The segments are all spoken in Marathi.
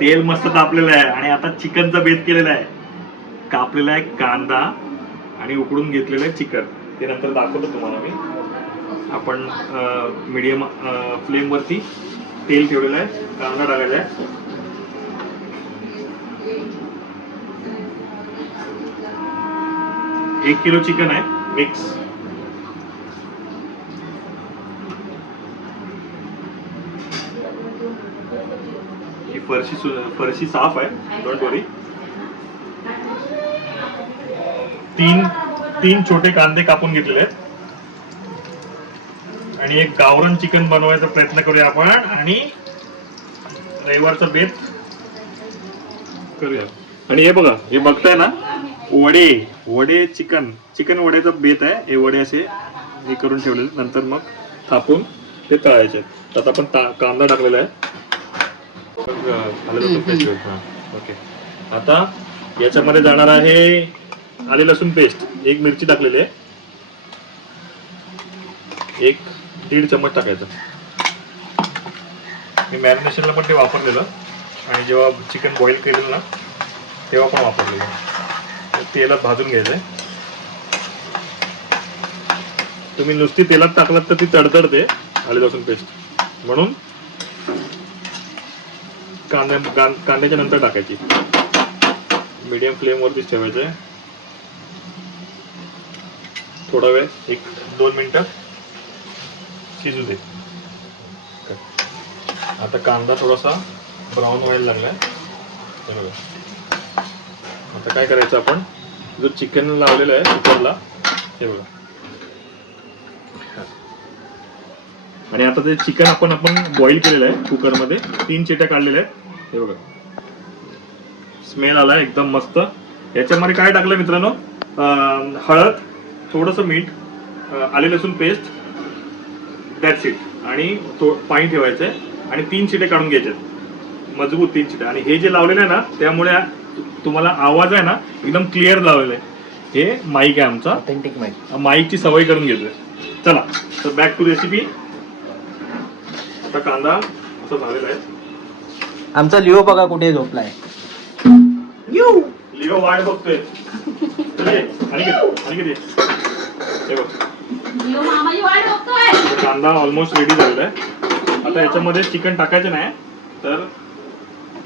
तेल मस्त तापलेलं आहे आणि आता चिकनचा बेत केलेला आहे. कापलेला आहे कांदा आणि उकडून घेतलेलं आहे चिकन. ते नंतर दाखवतो तुम्हाला मी. आपण मीडियम फ्लेमवरती तेल ठेवलेलं आहे. कांदा टाकायचा आहे. एक किलो चिकन आहे मिक्स ही फरशी फरशी साफ आहे. डोंट वरी तीन तीन छोटे कांदे कापून घेतलेले आहेत. आणि एक गावरण चिकन बनवायचा प्रयत्न करूया आपण. आणि रविवारचा बेत करूया. आणि हे बघा हे बघताय ना? वडे वडे चिकन. चिकन वड्याचा बेत आहे. हे वडे असे हे करून ठेवलेले. नंतर मग थापून ते तळायचे आहेत. आता आपण कांदा टाकलेला आहे आलं लसूण पेस्ट हा, ओके. आता याच्यामध्ये जाणार आहे आले लसूण पेस्ट. एक मिरची टाकलेली आहे. एक दीड चम्मच टाकायचं. मी मॅरिनेशनला पण ते वापरलेलं. आणि जेव्हा चिकन बॉईल केलेलं ना तेव्हा पण वापरलेलं. तेलात भाजून घ्यायचंय. तुम्ही नुसती तेलात टाकलात तर ती तडतडते आले लसूण पेस्ट. म्हणून कांद्या कां- कांद्याच्या नंतर टाकायची. मीडियम फ्लेमवरतीच ठेवायचं आहे थोडा वेळ एक दोन मिनटं शिजू दे. आता कांदा थोडासा ब्राऊन व्हायला लागलाय. बरोबर आता काय करायचं आपण? जो चिकन लावलेला आहे कुकरला हे बघा. आणि आता ते चिकन आपण आपण बॉईल केलेलं आहे कुकरमध्ये तीन चिट्या काढलेल्या आहेत. हे बघा. स्मेल आला एकदम मस्त. याच्यामध्ये काय टाकलं मित्रांनो? हळद थोडंसं मीठ आले लसूण पेस्ट दॅट्स इट आणि तो पाणी ठेवायचं आहे आणि तीन चिटे काढून घ्यायचे मजबूत तीन चिटे आणि हे जे लावलेलं आहे ना त्यामुळे तुम्हाला आवाज आहे ना एकदम क्लिअर लावलेला आहे. हे माईक आहे आमचा. ऑथेंटिक माहिती माईकची सवय करून घेतोय. चला तर बॅक टू रेसिपी आता कांदा असा झालेला आहे. आमचा लिओ बघा कुठे झोपलाय. लिओ. वाट बघतोय. ये, लिओ वाट कांदा ऑलमोस्ट रेडी झालेला आहे. आता याच्यामध्ये चिकन टाकायचं नाही तर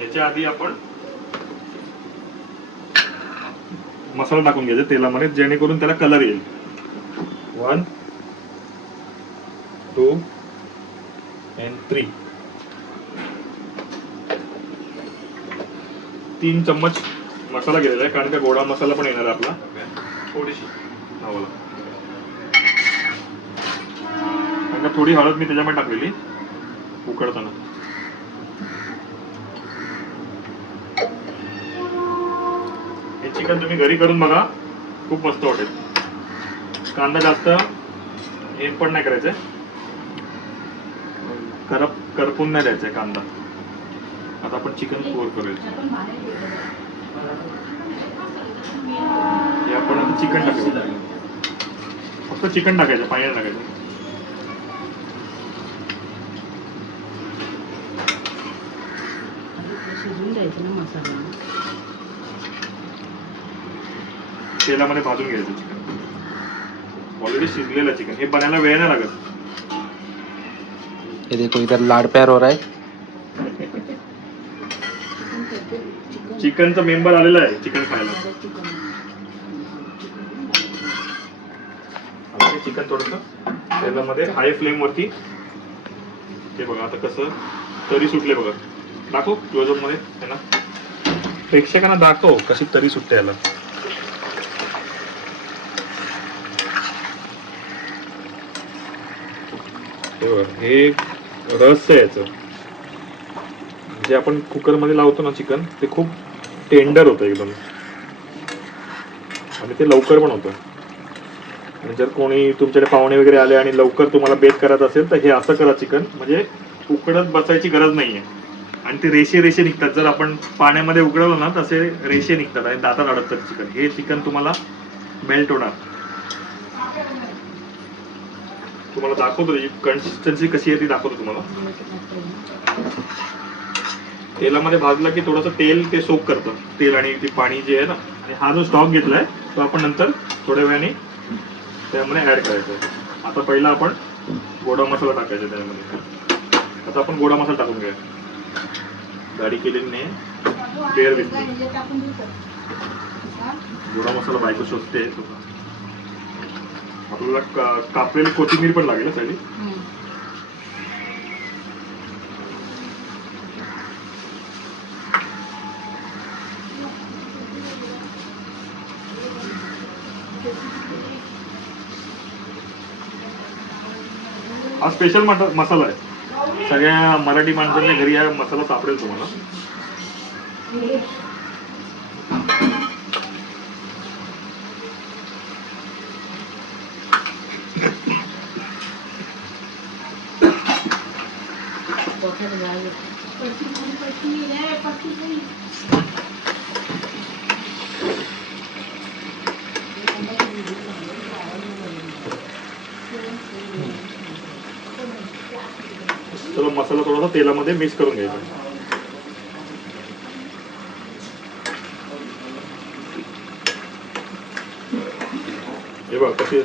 याच्या आधी आपण मसाला टाकून घ्यायचा तेलामध्ये जेणेकरून त्याला कलर येईल. वन टू अँड थ्री तीन चम्मच मसाला गेलेला आहे कारण का गोडा मसाला पण येणार आहे आपला. थोडीशी. हा बोला. कारण का थोडी हळद मी त्याच्यामध्ये टाकलेली. उकडताना हे चिकन तुम्ही घरी करून बघा. खूप मस्त वाटेल. कांदा जास्त हे पण नाही करायचंय. करप करपून नाही द्यायचंय कांदा. आता आपण चिकन कोर करूया हे आपण आता चिकन टाकायचं फक्त चिकन टाकायचं पाणी नाही टाकायचं. शिजून द्यायचं ना मसाला तेलामध्ये भाजून घ्यायचं चिकन ऑलरेडी शिजलेलं चिकन हे बनायला वेळ नाही लागत. ये देखो इधर लाड प्यार हो रहा है. चिकनचा मेंबर आलेला आहे चिकन खायला. चिकन थोडस तेलामध्ये हाय फ्लेम वरती. ते बघा आता कसं तरी सुटले बघा. दाखव क्लोजअपमध्ये आहे ना प्रेक्षकांना दाखव कशी तरी सुटते याला. हे बघा, हे आहे याचं. जे आपण कुकरमध्ये लावतो ना चिकन ते खूप टेंडर होतं एकदम. आणि ते लवकर पण होतं. आणि जर कोणी तुमच्याकडे पाहुणे वगैरे आले आणि लवकर तुम्हाला बेक करायचं असेल तर हे असं करा चिकन. म्हणजे उकडत बसायची गरज नाही आहे आणि ते रेषे रेषे निघतात. जर आपण पाण्यामध्ये उकडवलं ना तसे रेषे निघतात आणि दातात अडकतात चिकन. हे चिकन तुम्हाला मेल्ट होणार. तुम्हाला दाखवतो त्याची कन्सिस्टन्सी कशी आहे ती दाखवतो तुम्हाला. तेलामध्ये भाजलं की थोडंसं तेल ते सोक करतं. तेल आणि ते पाणी जे आहे ना आणि हा जो स्टॉक घेतलाय तो आपण नंतर थोड्या वेळाने त्यामध्ये ऍड करायचा आहे. आता पहिला आपण गोडा मसाला टाकायचा त्यामध्ये. आता आपण गोडा मसाला टाकून घ्या गाडी केलेली नाही. पेर दिसते गोडा मसाला बायको शोधते. आपल्याला कापलेली कोथिंबीर पण लागेल सगळी हा स्पेशल मसाला आहे. सगळ्या मराठी माणसांच्या घरी हा मसाला सापडेल तुम्हाला. तर मसाला थोडासा तेलामध्ये मिक्स करून घ्यायचा. हे बघ कसे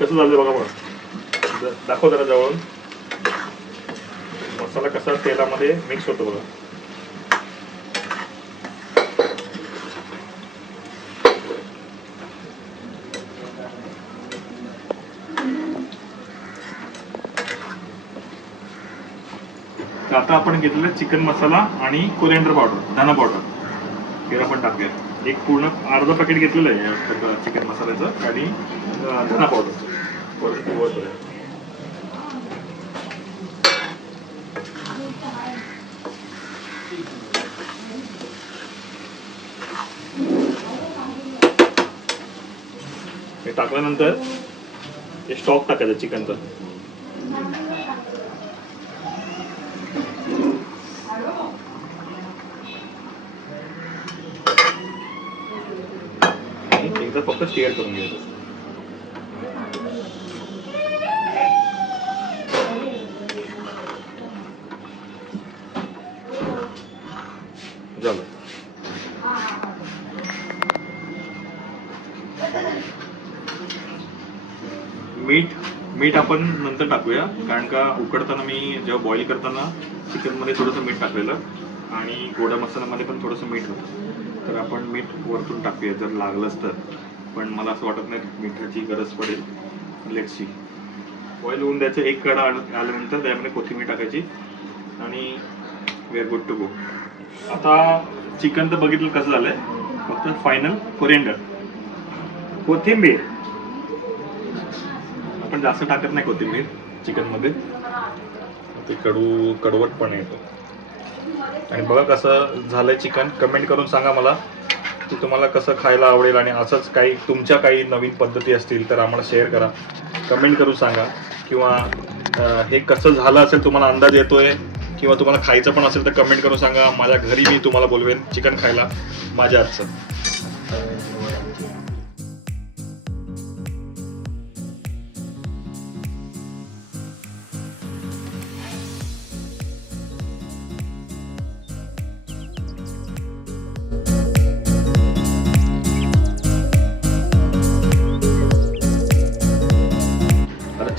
कसं झालं बघा बघा. दाखव जरा जवळ मसाला कसा तेलामध्ये मिक्स होतो बघा. तर आता आपण घेतलेलं चिकन मसाला आणि कोरिअंडर पावडर धना पावडर हे आपण टाकूया एक पूर्ण अर्धा पॅकेट घेतलेलं आहे चिकन मसाल्याचं आणि धना पावडर हे टाकल्यानंतर हे स्टॉक टाकायचं चिकनचं. आणि फक्त स्टिअर करून घ्यायचं झालं. मीठ मीठ आपण नंतर टाकूया. कारण का उकडताना मी जेव्हा बॉईल करताना चिकनमध्ये थोडंसं मीठ टाकलेलं आणि गोडा मसाल्यामध्ये पण थोडंसं मीठ होतं. तर आपण मीठ वरतून टाकूया जर लागलंच तर. पण मला असं वाटत नाही मिठाची गरज पडेल. लेटची बॉईल होऊन द्यायचं एक कडा आल्यानंतर त्यामध्ये कोथिंबीर टाकायची आणि we are good to go आता चिकन तर बघितलं कसं झालंय. फक्त फायनल कोरिएंडर कोथिंबीर. आपण जास्त टाकत नाही कोथिंबीर चिकनमध्ये. ते कडू कडवट पण येतो. आणि बघा कसं झालंय चिकन. कमेंट करून सांगा मला. की तुम्हाला कसं खायला आवडेल आणि असंच काही तुमच्या काही नवीन पद्धती असतील तर आम्हाला शेअर करा. कमेंट करून सांगा. किंवा हे कसं झालं असेल तुम्हाला अंदाज येतोय किंवा तुम्हाला खायचं पण असेल तर कमेंट करून सांगा. माझ्या घरी मी तुम्हाला बोलवेन चिकन खायला. माझ्या हातचं.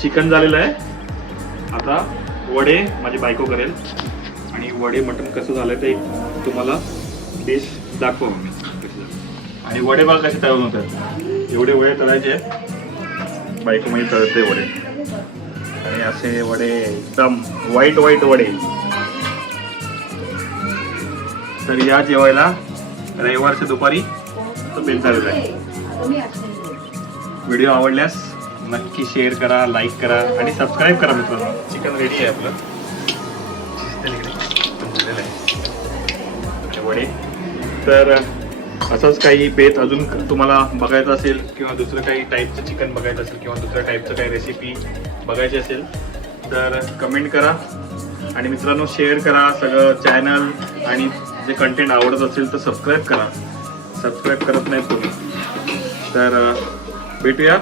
चिकन झालेलं आहे. आता वडे माझी बायको करेल. आणि वडे मटण कसं झालंय ते तुम्हाला डिश दाखव मी कसं झालं. आणि वडे बघा कसे तळून होतात. एवढे वडे तळायचे आहेत. बायको म्हणजे तळते वडे. आणि असे वडे एकदम वाईट वाईट वडे. तर या जेवायला रविवारच्या दुपारी तो बेल झालेला आहे. व्हिडिओ आवडल्यास नक्की शेअर करा लाईक करा आणि सबस्क्राईब करा मित्रांनो. चिकन रेडी आहे आपलं. वडे. तर असंच काही बेत अजून तुम्हाला बघायचं असेल किंवा दुसरं काही टाईपचं चिकन बघायचं असेल किंवा दुसऱ्या टाईपचं काही रेसिपी बघायची असेल तर कमेंट करा. आणि मित्रांनो शेअर करा सगळं चॅनल आणि जे कंटेंट आवडत असेल तर सबस्क्राईब करा. सबस्क्राईब करत नाही तुम्ही तर भेटूया.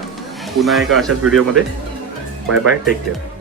पुन्हा एका अशाच व्हिडिओमध्ये बाय बाय टेक केअर